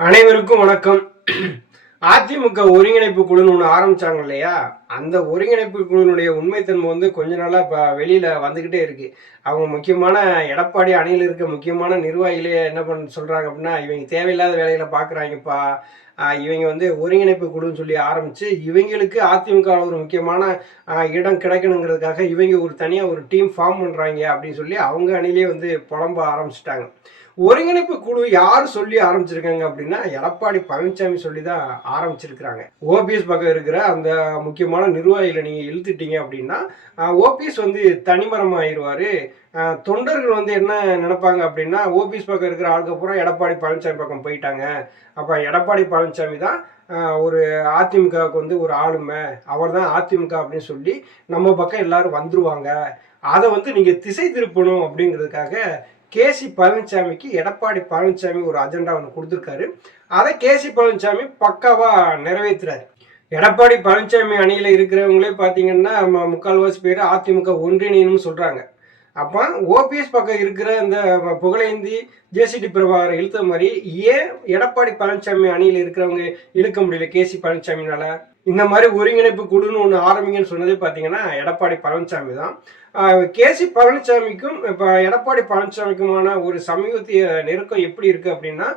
அனைவருக்கும் வணக்கம். அதிமுக ஒருங்கிணைப்பு குழுன்னு ஒன்று ஆரம்பிச்சாங்க இல்லையா? அந்த ஒருங்கிணைப்பு குழுவினுடைய உண்மைத்தன்மை வந்து கொஞ்ச நாளாக இப்போ வெளியில் வந்துக்கிட்டே இருக்கு. அவங்க முக்கியமான எடப்பாடி அணியில் இருக்க முக்கியமான நிர்வாகிகளே என்ன பண்ண சொல்கிறாங்க அப்படின்னா இவங்க தேவையில்லாத வேலைகளை பார்க்குறாங்கப்பா இவங்க வந்து ஒருங்கிணைப்பு குழுன்னு சொல்லி ஆரம்பித்து இவங்களுக்கு அதிமுக ஒரு முக்கியமான இடம் கிடைக்கணுங்கிறதுக்காக இவங்க ஒரு தனியாக ஒரு டீம் ஃபார்ம் பண்ணுறாங்க அப்படின்னு சொல்லி அவங்க அணிலே வந்து புலம்ப ஆரம்பிச்சிட்டாங்க. ஒருங்கிணைப்பு குழு யார் சொல்லி ஆரம்பிச்சிருக்காங்க அப்படின்னா எடப்பாடி பழனிசாமி சொல்லி தான் ஆரம்பிச்சிருக்கிறாங்க. ஓபிஎஸ் பக்கம் இருக்கிற அந்த முக்கியமான நிர்வாகிகளை நீங்கள் இழுத்துட்டீங்க அப்படின்னா ஓபிஎஸ் வந்து தனிமரம் ஆயிடுவார் தொண்டர்கள் வந்து என்ன நினைப்பாங்க அப்படின்னா ஓபிஎஸ் பக்கம் இருக்கிற ஆளுக்கு அப்புறம் எடப்பாடி பழனிசாமி பக்கம் போயிட்டாங்க. அப்போ எடப்பாடி பழனிசாமி தான் ஒரு அதிமுகவுக்கு வந்து ஒரு ஆளுமை. அவர் தான் அதிமுக அப்படின்னு சொல்லி நம்ம பக்கம் எல்லாரும் வந்துருவாங்க. அதை வந்து நீங்கள் திசை திருப்பணும் அப்படிங்கிறதுக்காக கேசி பழனிசாமிக்கு எடப்பாடி பழனிசாமி ஒரு அஜெண்டா ஒன்று கொடுத்துருக்காரு. அதை கேசி பழனிசாமி பக்காவாக நிறைவேற்றுறாரு எடப்பாடி பழனிசாமி அணியில் இருக்கிறவங்களே பார்த்தீங்கன்னா முக்கால்வாசி பேர் அதிமுக ஒன்றிணைன்னு சொல்கிறாங்க அப்போ ஓபிஎஸ் பக்கம் இருக்கிற இந்த புகழேந்தி ஜேசிடி பிரபாகரை இழுத்த மாதிரி ஏன் எடப்பாடி பழனிசாமி அணியில் இருக்கிறவங்க இழுக்க முடியல? கேசி பழனிசாமினால. இந்த மாதிரி ஒருங்கிணைப்பு குழுன்னு ஒன்று ஆரம்பிங்கன்னு சொன்னதே பார்த்தீங்கன்னா எடப்பாடி பழனிசாமி தான். கேசி பழனிசாமிக்கும் இப்போ எடப்பாடி பழனிசாமிக்குமான ஒரு சமீபத்திய நெருக்கம் எப்படி இருக்குது அப்படின்னா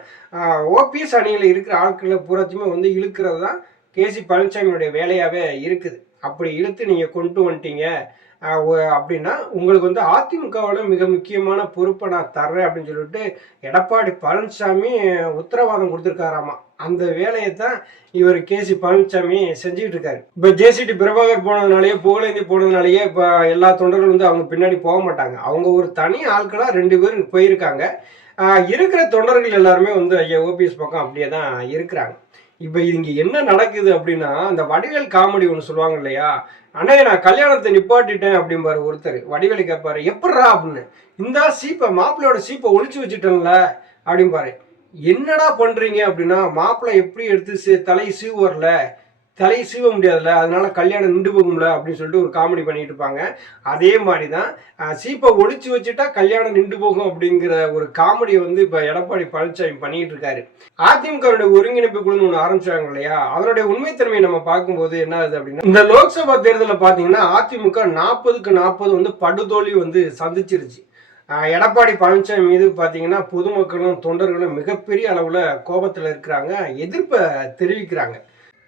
ஓபிஎஸ் அணியில் இருக்கிற ஆட்களை பூராத்தையுமே வந்து இழுக்கிறது தான் கேசி பழனிசாமியுடைய வேலையாகவே இருக்குது. அப்படி இழுத்து நீங்கள் கொண்டு வந்துட்டீங்க அப்படின்னா உங்களுக்கு வந்து அதிமுகவில் மிக முக்கியமான பொறுப்பை நான் தர்றேன் அப்படின்னு சொல்லிட்டு எடப்பாடி பழனிசாமி உத்தரவாதம் கொடுத்துருக்காராமா. அந்த வேலையை தான் இவர் கேசி பழனிசாமி செஞ்சுக்கிட்டு இருக்காரு. இப்போ ஜேசிடி பிரபாகர் போனதுனாலயே புகழேந்தி போனதுனாலயே இப்போ எல்லா தொண்டர்களும் வந்து அவங்க பின்னாடி போக மாட்டாங்க. அவங்க ஒரு தனி ஆட்களாக ரெண்டு பேரும் போயிருக்காங்க. இருக்கிற தொண்டர்கள் எல்லாருமே வந்து ஐயா ஓபிஎஸ் பக்கம் அப்படியே தான் இருக்கிறாங்க. இப்போ இங்க என்ன நடக்குது அப்படின்னா அந்த வடிவேல் காமெடி ஒன்று சொல்லுவாங்க இல்லையா? அண்ணே நான் கல்யாணத்தை நிப்பாட்டிட்டேன் அப்படிம்பாரு ஒருத்தர். வடிவேலு கேட்பாரு எப்பட்றா அப்படின்னு? இந்த சீப்பை மாப்பிள்ளையோட சீப்பை ஒழிச்சு வச்சுட்டேன்ல அப்படிம்பாரு. என்னடா பண்றீங்க? அப்படின்னா மாப்பிள்ளை எப்படி எடுத்து சீ- சீவு வரல தலையை சீவ முடியாதுல்ல அதனால கல்யாணம் நின்று போகும்ல அப்படின்னு சொல்லிட்டு ஒரு காமெடி பண்ணிட்டு இருப்பாங்க. அதே மாதிரி தான் சீப்பை ஒழிச்சு வச்சுட்டா கல்யாணம் நின்று போகும் அப்படிங்கிற ஒரு காமெடியை வந்து இப்போ எடப்பாடி பழனிசாமி பண்ணிட்டு இருக்காரு. அதிமுகவுடைய ஒருங்கிணைப்பு குழுன்னு ஒன்று ஆரம்பிச்சாங்க இல்லையா? அதனுடைய உண்மைத்தன்மையை நம்ம பார்க்கும்போது என்ன ஆகுது அப்படின்னா இந்த லோக்சபா தேர்தலில் பார்த்தீங்கன்னா அதிமுக நாற்பதுக்கு நாற்பது வந்து படுதோல்வி வந்து சந்திச்சிருச்சு. எடப்பாடி பழனிசாமி மீது பார்த்தீங்கன்னா பொதுமக்களும் தொண்டர்களும் மிகப்பெரிய அளவில் கோபத்தில் இருக்கிறாங்க எதிர்ப்பை தெரிவிக்கிறாங்க.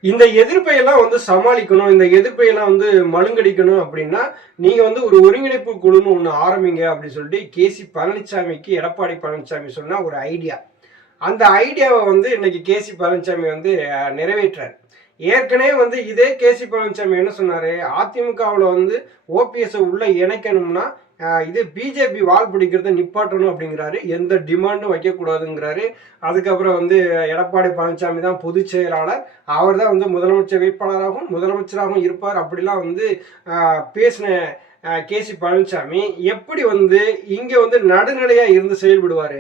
இந்த எதிர்ப்பை எல்லாம் வந்து சமாளிக்கணும் இந்த எதிர்ப்பை எல்லாம் வந்து மழுங்கடிக்கணும் அப்படின்னா நீங்க வந்து ஒரு ஒருங்கிணைப்பு குழுன்னு ஒன்று ஆரம்பிங்க அப்படின்னு சொல்லிட்டு கேசி பழனிசாமிக்கு எடப்பாடி பழனிசாமி சொன்னா ஒரு ஐடியா. அந்த ஐடியாவை வந்து இன்னைக்கு கேசி பழனிசாமி வந்து நிறைவேற்றார். ஏற்கனவே வந்து இதே கேசி பழனிசாமி என்ன சொன்னாரு? அதிமுகவில் வந்து ஓபிஎஸ் உள்ள இணைக்கணும்னா இது பிஜேபி வால் பிடிக்கிறத நிப்பாட்டணும் அப்படிங்கிறாரு. எந்த டிமாண்டும் வைக்கக்கூடாதுங்கிறாரு. அதுக்கப்புறம் வந்து எடப்பாடி பழனிசாமி தான் பொதுச் செயலாளர். அவர் தான் வந்து முதலமைச்சர் வேட்பாளராகவும் முதலமைச்சராகவும் இருப்பார். அப்படிலாம் வந்து பேசின கே கேசி பழனிசாமி. எப்படி வந்து இங்கே வந்து நடுநிலையாக இருந்து செயல்படுவார்?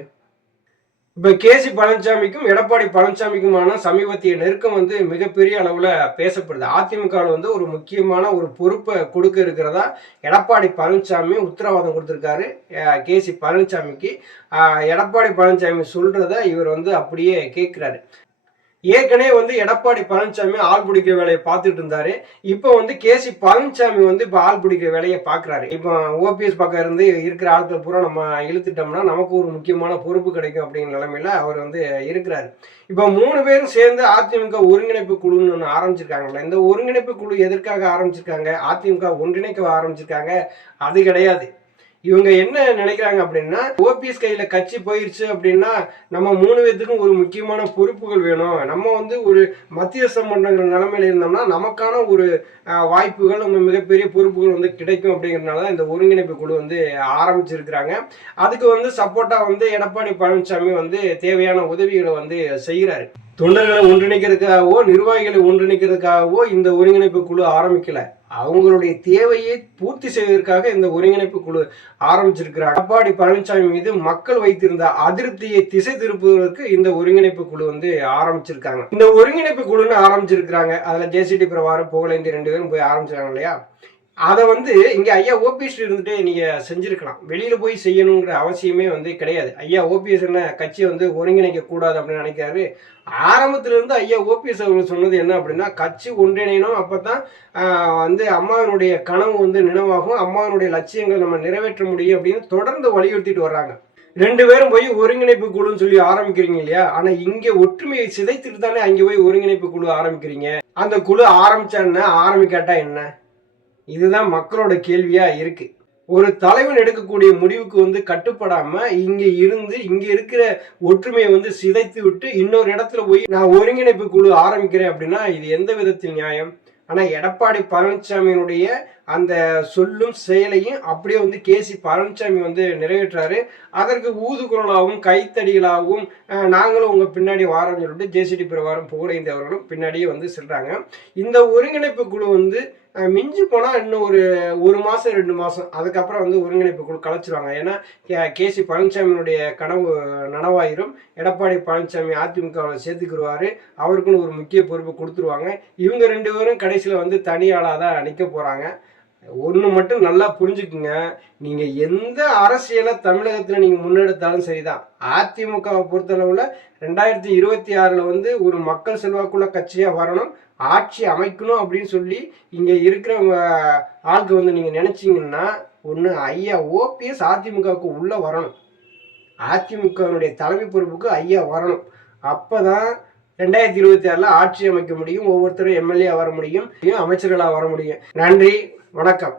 இப்போ கேசி பழனிசாமிக்கும் எடப்பாடி பழனிசாமிக்குமான சமீபத்திய நெருக்கம் வந்து மிகப்பெரிய அளவில் பேசப்படுது. அதிமுகவில் வந்து ஒரு முக்கியமான ஒரு பொறுப்பை கொடுக்க இருக்கிறதா எடப்பாடி பழனிசாமி உத்தரவாதம் கொடுத்துருக்காரு. கேசி பழனிசாமிக்கு எடப்பாடி பழனிசாமி சொல்றத இவர் வந்து அப்படியே கேட்குறாரு. ஏற்கனவே வந்து எடப்பாடி பழனிசாமி ஆள் பிடிக்கிற வேலையை பார்த்துட்டு இருந்தாரு. இப்போ வந்து கேசி பழனிசாமி வந்து இப்போ ஆள் பிடிக்கிற வேலையை பார்க்குறாரு. இப்போ ஓபிஎஸ் பக்கம் இருந்து இருக்கிற ஆட்கள் பூரா நம்ம இழுத்துட்டோம்னா நமக்கு ஒரு முக்கியமான பொறுப்பு கிடைக்கும் அப்படிங்கிற நிலைமையில அவர் வந்து இருக்கிறாரு. இப்போ மூணு பேரும் சேர்ந்து அதிமுக ஒருங்கிணைப்பு குழுன்னு ஒன்று ஆரம்பிச்சிருக்காங்கல்ல இந்த ஒருங்கிணைப்பு குழு எதற்காக ஆரம்பிச்சிருக்காங்க? அதிமுக ஒன்றிணைக்க ஆரம்பிச்சிருக்காங்க. அது கிடையாது. இவங்க என்ன நினைக்கிறாங்க அப்படின்னா ஓபிஎஸ் கையில கட்சி போயிருச்சு அப்படின்னா நம்ம மூணு பேத்துக்கும் ஒரு முக்கியமான பொறுப்புகள் வேணும். நம்ம வந்து ஒரு மத்தியஸ்தம் பண்றங்கிற நிலைமையில இருந்தோம்னா நமக்கான ஒரு வாய்ப்புகள் நம்ம மிகப்பெரிய பொறுப்புகள் வந்து கிடைக்கும் அப்படிங்கிறதுனால தான் இந்த ஒருங்கிணைப்பு குழு வந்து ஆரம்பிச்சிருக்கிறாங்க. அதுக்கு வந்து சப்போர்ட்டா வந்து எடப்பாடி பழனிசாமி வந்து தேவையான உதவிகளை வந்து செய்கிறாரு தொண்டர்களை ஒன்றிணைக்கிறதுக்காகவோ நிர்வாகிகளை ஒன்றிணைக்கிறதுக்காகவோ இந்த ஒருங்கிணைப்பு குழு ஆரம்பிக்கல. அவங்களுடைய தேவையை பூர்த்தி செய்வதற்காக இந்த ஒருங்கிணைப்பு குழு ஆரம்பிச்சிருக்கிறாங்க. எடப்பாடி பழனிசாமி மீது மக்கள் வைத்திருந்த அதிருப்தியை திசை திருப்புவதற்கு இந்த ஒருங்கிணைப்பு குழு வந்து ஆரம்பிச்சிருக்காங்க. இந்த ஒருங்கிணைப்பு குழுன்னு ஆரம்பிச்சிருக்கிறாங்க. அதுல ஜேசிடி பிரபாரம் புகழேந்தி ரெண்டு பேரும் போய் ஆரம்பிச்சிருக்காங்க இல்லையா? அதை வந்து இங்கே ஐயா ஓபிஎஸ் இருந்துட்டு நீங்கள் செஞ்சுருக்கலாம். வெளியில் போய் செய்யணுங்கிற அவசியமே வந்து கிடையாது. ஐயா ஓபிஎஸ் என்ன கட்சியை வந்து ஒருங்கிணைக்க கூடாது அப்படின்னு நினைக்கிறாரு. ஆரம்பத்துல இருந்து ஐயா ஓபிஎஸ் அவர்கள் சொன்னது என்ன அப்படின்னா கட்சி ஒன்றிணையணும் அப்போ தான் வந்து அம்மாவினுடைய கனவு வந்து நினைவாகும் அம்மாவினுடைய லட்சியங்கள் நம்ம நிறைவேற்ற முடியும் அப்படின்னு தொடர்ந்து வலியுறுத்திட்டு வர்றாங்க. ரெண்டு பேரும் போய் ஒருங்கிணைப்பு குழுன்னு சொல்லி ஆரம்பிக்கிறீங்க இல்லையா? ஆனா இங்க ஒற்றுமையை சிதைத்துட்டு தானே அங்கே போய் ஒருங்கிணைப்பு குழு ஆரம்பிக்கிறீங்க. அந்த குழு ஆரம்பிச்சா என்ன? ஆரம்பிக்காட்டா என்ன? இதுதான் மக்களோட கேள்வியா இருக்கு. ஒரு தலைவன் எடுக்கக்கூடிய முடிவுக்கு வந்து கட்டுப்படாம இங்க இருந்து இங்க இருக்கிற ஒற்றுமையை வந்து சிதைத்து விட்டு இன்னொரு இடத்துல போய் நான் ஒருங்கிணைப்பு குழு ஆரம்பிக்கிறேன் அப்படின்னா இது எந்த விதத்தில் நியாயம்? ஆனா எடப்பாடி பழனிசாமியினுடைய அந்த சொல்லும் செயலையும் அப்படியே வந்து கேசி பழனிசாமி வந்து நிறைவேற்றாரு அதற்கு ஊதுகுரலாகவும் கைத்தடிகளாகவும் நாங்களும் உங்க பின்னாடி வாரம் சொல்லிட்டு ஜேசிடி பிரவாரம் புகழேந்தி அவர்களும் பின்னாடியே வந்து செல்றாங்க. இந்த ஒருங்கிணைப்பு குழு வந்து மிஞ்சி போனால் இன்னும் ஒரு ஒரு மாதம் ரெண்டு மாதம் அதுக்கப்புறம் வந்து ஒருங்கிணைப்பு குழு கலைச்சிருவாங்க. ஏன்னா கே- கேசி பழனிசாமியினுடைய கனவு நனவாயிரும். எடப்பாடி பழனிசாமி அதிமுகவில் சேர்த்துக்கிடுவார் அவருக்குன்னு ஒரு முக்கிய பொறுப்பு கொடுத்துருவாங்க. இவங்க ரெண்டு பேரும் கடைசியில் வந்து தனியாளாக தான் நிற்க போகிறாங்க ஒன்று மட்டும் நல்லா புரிஞ்சுக்குங்க. நீங்கள் எந்த அரசியலை தமிழகத்தில் நீங்கள் முன்னெடுத்தாலும் சரிதான். அதிமுகவை பொறுத்தளவில் ரெண்டாயிரத்தி இருபத்தி ஆறில் வந்து ஒரு மக்கள் செல்வாக்குள்ள கட்சியாக வரணும் ஆட்சி அமைக்கணும் அப்படின்னு சொல்லி இங்கே இருக்கிற ஆளுக்கு வந்து நீங்கள் நினச்சிங்கன்னா ஒன்று ஐயா ஓபிஎஸ் அதிமுகவுக்கு உள்ளே வரணும். அதிமுகவினுடைய தலைமை பொறுப்புக்கு ஐயா வரணும். அப்போ தான் ரெண்டாயிரத்தி இருபத்தி ஆறில் ஆட்சி அமைக்க முடியும் ஒவ்வொருத்தரும் எம்எல்ஏ வர முடியும் அமைச்சர்களாக வர முடியும். நன்றி. வணக்கம்.